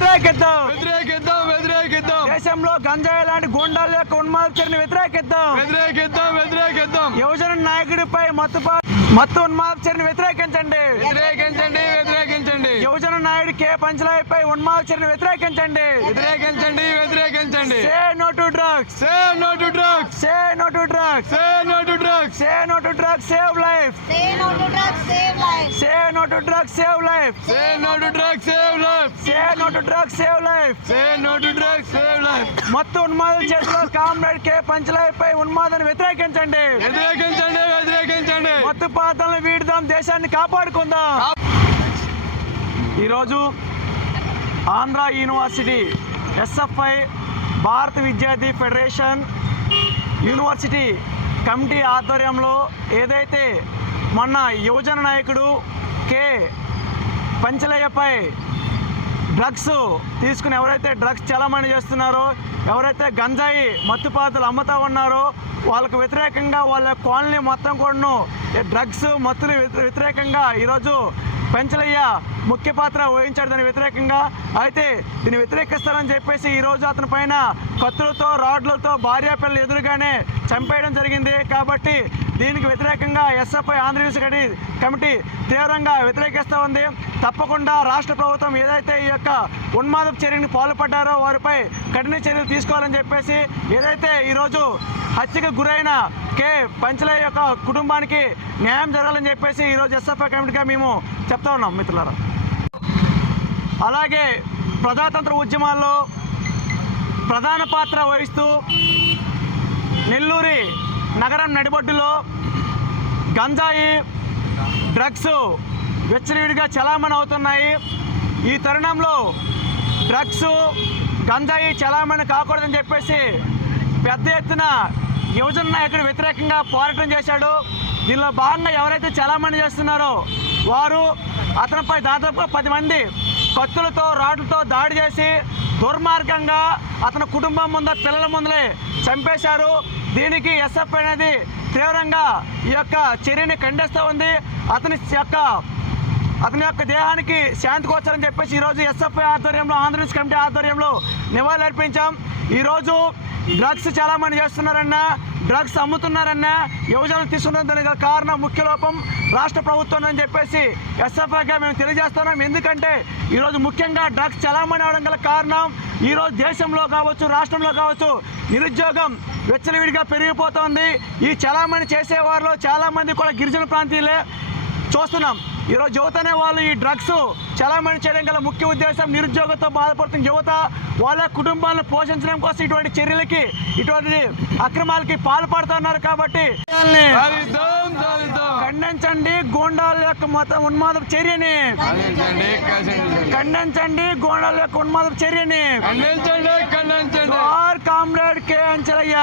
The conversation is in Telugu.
వ్యతిరేకిద్దాం. వ్యతిరేకిద్దాం వ్యతిరేకిద్దాం. దేశంలో గంజాయి లాంటి గుండాల యొక్క ఉన్మాద చర్యను వ్యతిరేకిద్దాం. వ్యతిరేకిద్దాం వ్యతిరేకిద్దాం. యువజన నాయకుడిపై మత్తు మత్తు ఉన్మాద చర్యను వ్యతిరేకించండి. వ్యతిరేకించండి వ్యతిరేకించండి. యువజన నాయుడు కే. పంచలాయిపై ఉన్మాద చర్యను వ్యతిరేకించండి వ్యతిరేకించండి. వ్యతిరేకించండి say no to drugs say no to drugs say no to drugs say no to drugs say no to drugs save life Say no to drugs, save lives. To drugs save life say no to drugs save life say no to drugs save life say no to drugs save life మత్తు ఉన్మాదం చేతిలో కామ్రేడ్ కే పంచలాయిపై ఉన్మాదాన్ని వ్యతిరేకించండి. వ్యతిరేకించండి వ్యతిరేకించండి. మత్తు పాత్రలను వీడుదాం దేశాన్ని కాపాడుకుందాం. ఈరోజు ఆంధ్ర యూనివర్సిటీ ఎస్ఎఫ్ఐ భారత విద్యార్థి ఫెడరేషన్ యూనివర్సిటీ కమిటీ ఆధ్వర్యంలో ఏదైతే మొన్న యువజన నాయకుడు కే పంచలయ్యపై డ్రగ్స్ తీసుకుని ఎవరైతే డ్రగ్స్ చలామణి చేస్తున్నారో ఎవరైతే గంజాయి మత్తుపాతలు అమ్ముతా ఉన్నారో వాళ్ళకు వ్యతిరేకంగా వాళ్ళ కాలనీ మొత్తం కూడాను డ్రగ్స్ మత్తులు వ్యతిరేకంగా ఈరోజు పెంచలయ్య ముఖ్య పాత్ర వహించాడు దాని వ్యతిరేకంగా. అయితే దీన్ని వ్యతిరేకిస్తారని చెప్పేసి ఈరోజు అతని పైన కత్తులతో రాడ్లతో భార్యా పిల్లలు ఎదురుగానే చంపేయడం జరిగింది. కాబట్టి దీనికి వ్యతిరేకంగా ఎస్ఎఫ్ఐ ఆంధ్ర యూనివర్సిటీ కమిటీ తీవ్రంగా వ్యతిరేకిస్తూ ఉంది. తప్పకుండా రాష్ట్ర ప్రభుత్వం ఏదైతే ఈ యొక్క ఉన్మాద చర్యని పాల్పడ్డారో వారిపై కఠిన చర్యలు తీసుకోవాలని చెప్పేసి ఏదైతే ఈరోజు హత్యకు గురైన కే. పంచల యొక్క కుటుంబానికి న్యాయం జరగాలని చెప్పేసి ఈరోజు ఎస్ఎఫ్ఐ కమిటీగా మేము చెప్తా ఉన్నాం మిత్రులారా. అలాగే ప్రజాతంత్ర ఉద్యమాల్లో ప్రధాన పాత్ర వహిస్తూ నెల్లూరి నగరం నడిబొడ్డులో గంజాయి డ్రగ్స్ విచ్చలవిడిగా చలామణి అవుతున్నాయి. ఈ తరుణంలో డ్రగ్స్ గంజాయి చలామణి కాకూడదని చెప్పేసి పెద్ద ఎత్తున యువజన నాయకుడు వ్యతిరేకంగా పోరాటం చేశాడు. దీనిలో భాగంగా ఎవరైతే చలామణి చేస్తున్నారో వారు అతనిపై దాదాపు పది మంది కత్తులతో రాడ్లతో దాడి చేసి దుర్మార్గంగా అతని కుటుంబం ముందు పిల్లల ముందలే చంపేశారు. దీనికి ఎస్ఎఫ్ అనేది తీవ్రంగా ఈ యొక్క చర్యని ఖండిస్తూ ఉంది. అతని యొక్క అతని యొక్క దేహానికి శాంతి కోర్చాలని చెప్పేసి ఈరోజు ఎస్ఎఫ్ఐ ఆధ్వర్యంలో ఆంధ్రప్రదేశ్ కమిటీ ఆధ్వర్యంలో నివాళులర్పించాం ఈరోజు డ్రగ్స్ చాలా మంది చేస్తున్నారన్నా డ్రగ్స్ అమ్ముతున్నారన్నా యువజనులు తీసుకున్నందుకు గల కారణం ముఖ్య లోపం రాష్ట్ర ప్రభుత్వం అని చెప్పేసి ఎస్ఎఫ్ఐగా మేము తెలియజేస్తున్నాం. ఎందుకంటే ఈరోజు ముఖ్యంగా డ్రగ్స్ చలామణి అవడం గల కారణం ఈరోజు దేశంలో కావచ్చు రాష్ట్రంలో కావచ్చు నిరుద్యోగం వెచ్చలవిడిగా పెరిగిపోతోంది. ఈ చలామణి చేసేవారిలో చాలామంది కూడా గిరిజన ప్రాంతీయులే చూస్తున్నాం. ఈరోజు యువత అనే వాళ్ళు ఈ డ్రగ్స్ చలామణి చేయడం గల ముఖ్య ఉద్దేశం నిరుద్యోగంతో బాధపడుతున్న యువత వాళ్ళ కుటుంబాలను పోషించడం కోసం ఇటువంటి చర్యలకి ఇటువంటి అక్రమాలకి పాల్పడుతున్నారు కాబట్టి ఖండించండి గోండాల యొక్క మత ఉన్మాద చర్యని. ఖండించండి గోండాల యొక్క ఉన్మాద చర్యని. కామ్రేడ్ కే అంచలయ్య.